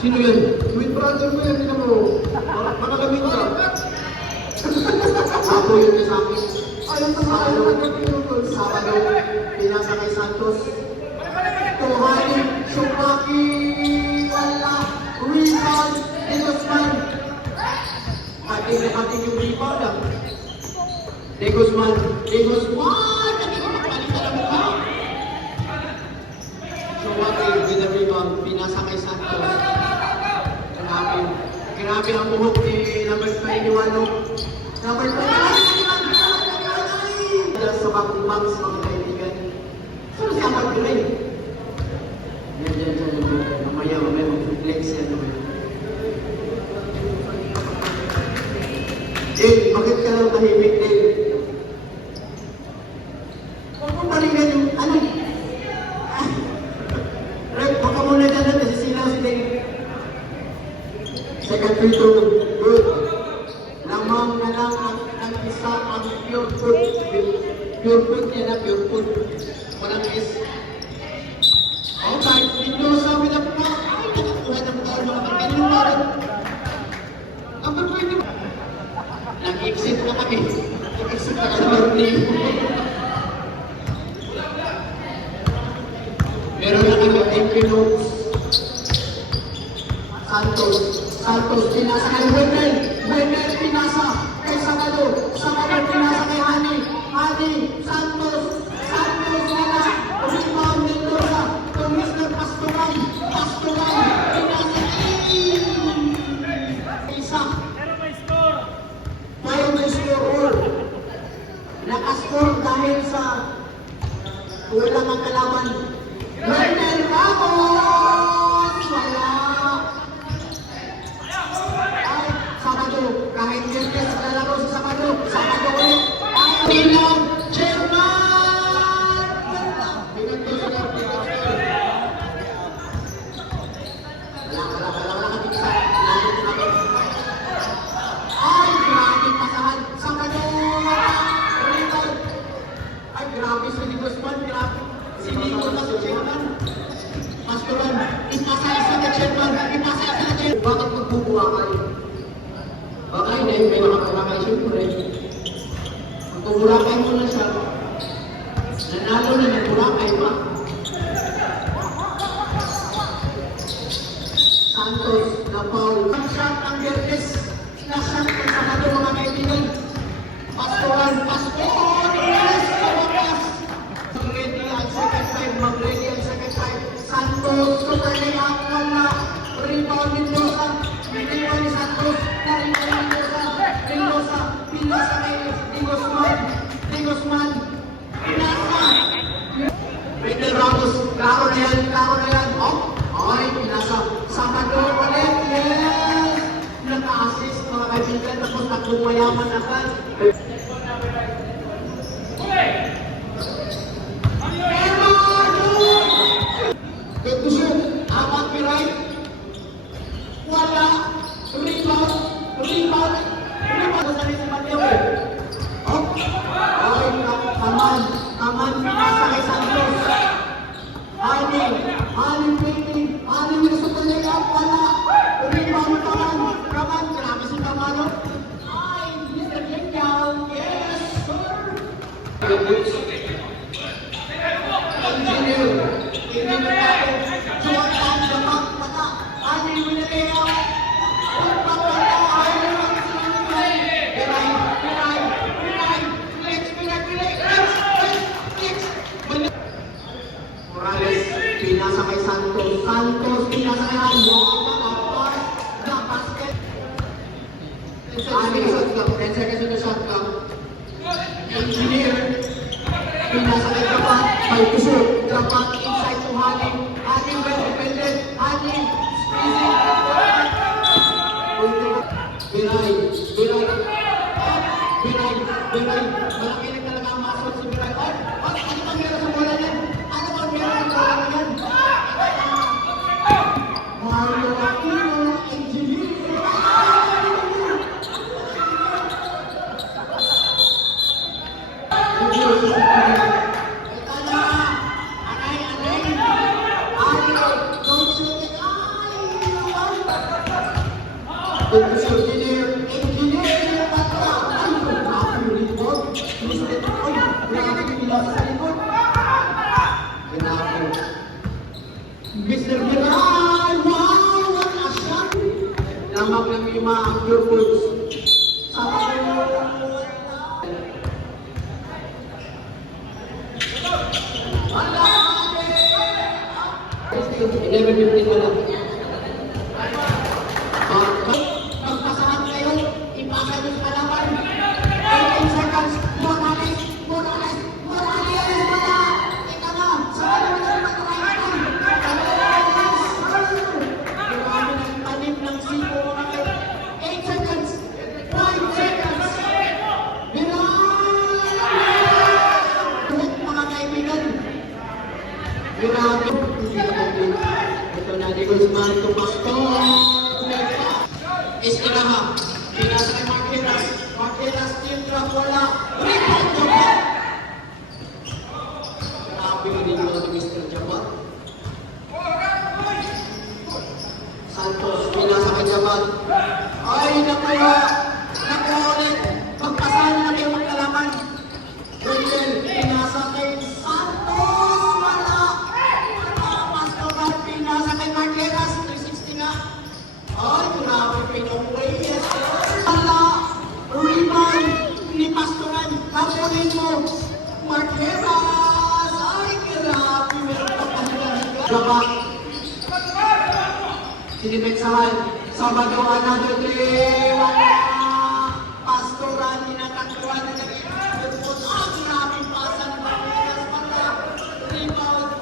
Sino yan? Twin brother mo yan, tingnan mo. Makagamit ka. Ako yun sa akin. Ayun sa mga Sabado, pinasa kay Santos. Tuhani, Shumaki, wala, rebound, Guzman. Ating yung rebound lang. De Guzman, nakikipagpalitan ang mukha. Shumaki with the rebound, pinasa kay Santos. Grabe ang buhok ni number 5 ni Walo. Number 5, sa bakong sa mga kaibigan. Saan siya mag-grade? Yan. Mamaya, mag-flex yan. Bakit ka lang tahimik, Dave? Huwag mong paringan yung, Rick, baka muna dyan natin, silaw si Dave. Second free throw, good. Lamang na lang ang isa ang pure food. Pure food niya na, pure food. Walang is. Okay, Mendoza with a block. Ay, nakakuha ng ball mga pagkainin mo rin. Ang pagkainin mo. Nag-exit na kami. Nag-exit na kami. Meron na kami entry notes. Santos, pinasa kay Wenel, pinasa kay Sabado, pinasa kay Hani, Santos nila, rebound Mendoza, to Mr. Pastoral, pinasa isa. Pero may score. Nakascore dahil sa walang ang kalaban. Wenel Ramos! Kahit Jerkes lalaro sa Sabado ulit. Bilang German! Pinagto sa German. Wala ka dito sa ay, grabe pasahan. Sabado! Ay, grabe si Guzman, grabe. Sinigol na sa German. Pastoran, ipasa sa German. Bakit magbubuha kayo? Baka hindi, may nakapagkakay siyempre. Kung tumulakay mo na siya, nanalo na nagulakay pa. Santos na foul. Shot ang Gertes. Nasaan ang Sabado mga kaibigan. Pastoran. Yes! Kawakas! Mag-ready ang second time. Santos, super layup. Wala. Rebound Mendoza. Biniwan ni Santos. Mendoza, pinasa kay Guzman, pinasa. Wenel Ramos, klaro na yan. Ay, pinasa. Sabado ulit, yes! Naka-assist mga kaibigan, tapos tatlong mayaman na kan. Good to shoot. Apat piray. Wala. Rebound. Sa Mateo. Ay, kaman, pinasa kay Santos. Hani yung super layup, wala. Rebound kaman, grabe si Kamano. Ay, Mr. Gengal, yes, sir. Engineer, hindi mo tayo. Jordan, dapat, mata. Hani yung layup. Morales, pinasa kay Santos, pinasa kay Hambo, na basket. 10 seconds na shotgun. Engineer, pinasa kay Drapat, by puso, Drapat inside to Hani, well defended, squeezing. Biray, malaki na talaga ang masok si Biray. Ano bang meron sa bola yan? Mario Aquino, engineer. Anay. Don't shoot it. Ay, Lamang ng lima ang pure foods. Sabado. 11:15 pa lang. Magpasahan kayo, ipasa nyo sa kalaban. 18 seconds, Morales, Morales, Morales, wala! Teka na, sa kalaban sa matakayan. Grabe ng tanim ng siko mga kayo. 8 seconds, 5 seconds. Mga kaibigan. Grabe. Ito na, di Guzman, Pastor. Istiraha. Pinasa kay Marqueras. Marqueras, team drop, wala. Rebound, Jabat. Grabe na din mga ni Mr. Jabat. Santos, pinasa kay Jabat. Ay, nakuha. Nakuha ulit. Magpasahan na kayo magkalaman. Rachel, pinasa kay Santos. Wala. Pastor, pinasa kay Marqueras. 360 na. Ay, grabe pinong-way. Yes, wala. Rebound ni Pastoran. Kapunin mo. Marqueras. Ay, grabe. Meron pa pahalaga. Labak. Sinipetsahan. Sabado, another three. Wala. Pastoran, ninatakuan na kami. Ah, grabe pasa ni Marqueras. Wala. Rebound.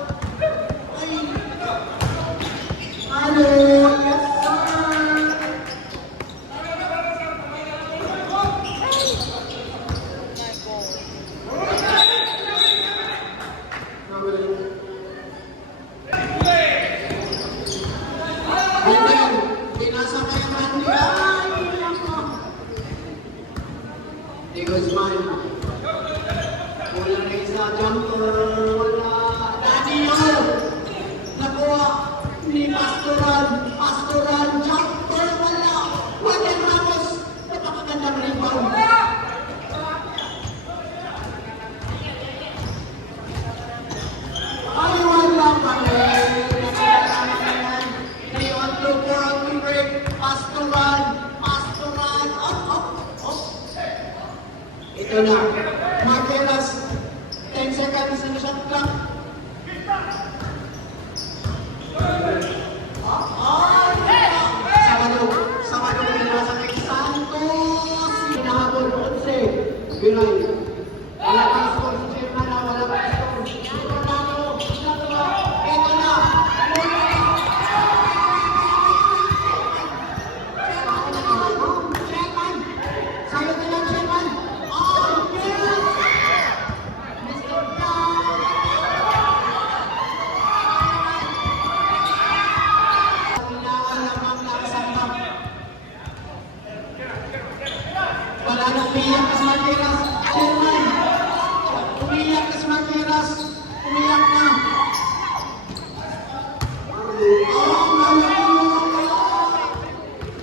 Ay. Ano? Yes, sir. Ayan, pinasa kay Randy. Ay, nako. Di Guzman. Wala na isa, jumper. Wala. Daniel. Nakuha ni Pastoran. Pastoran, jumper. Wala. Juan Ramos. Napakagandang rebound. Ay, wala pa rin. Leon Luper ang break. Pastoran. Pastoran. Oh. Ito na. Marqueras. 10 seconds na shot clock. Sabado pinasa kay Santos. Hinahabol 11. Binay. Wala pa score si Chairman. Wala pa score. Ito na. Chairman. Sayo na lang, Chairman. Oh, yes! Mr. Brown. Wala nang umiyak na si Marqueras. Chairman. Umiyak na si Marqueras. Umiyak na.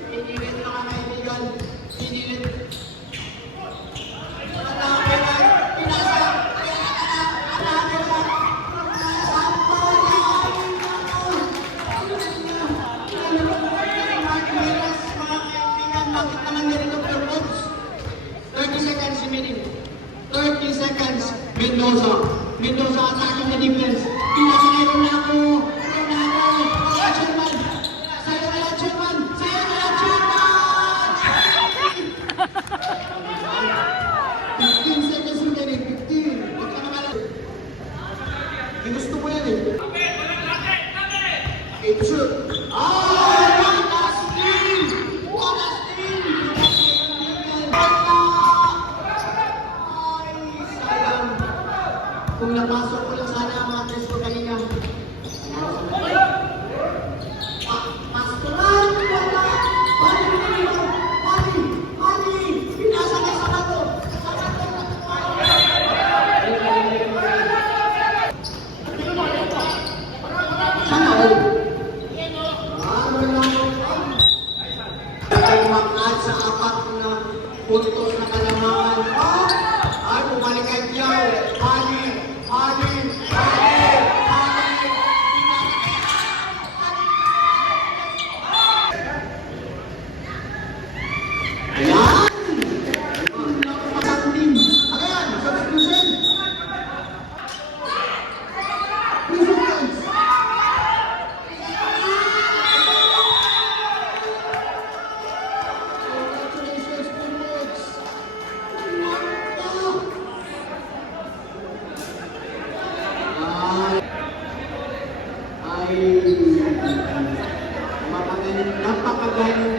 Pinilit na mga kaibigan. Pinilit. Wala, pinasa. Marqueras, mga kaibigan. Bakit naman ganito per votes? 30 seconds remaining. 30 seconds. Mendoza attacking the defense. Pinasa kay Ronaldo. Wala, Chairman. Sayo na lang, Chairman. 15 seconds remaining. 15. Huwag ka naman. Ginusto mo yan eh. It shoot. Ah! What a steal! What a steal! Ay, sayang. Kung napasok ko lang sana ang mga test ko kanina. Pastoran! Wala! Mali! Pinasa kay Sabado! Sana all. seconds. Congratulations, Phoenix. Ay, napakagaling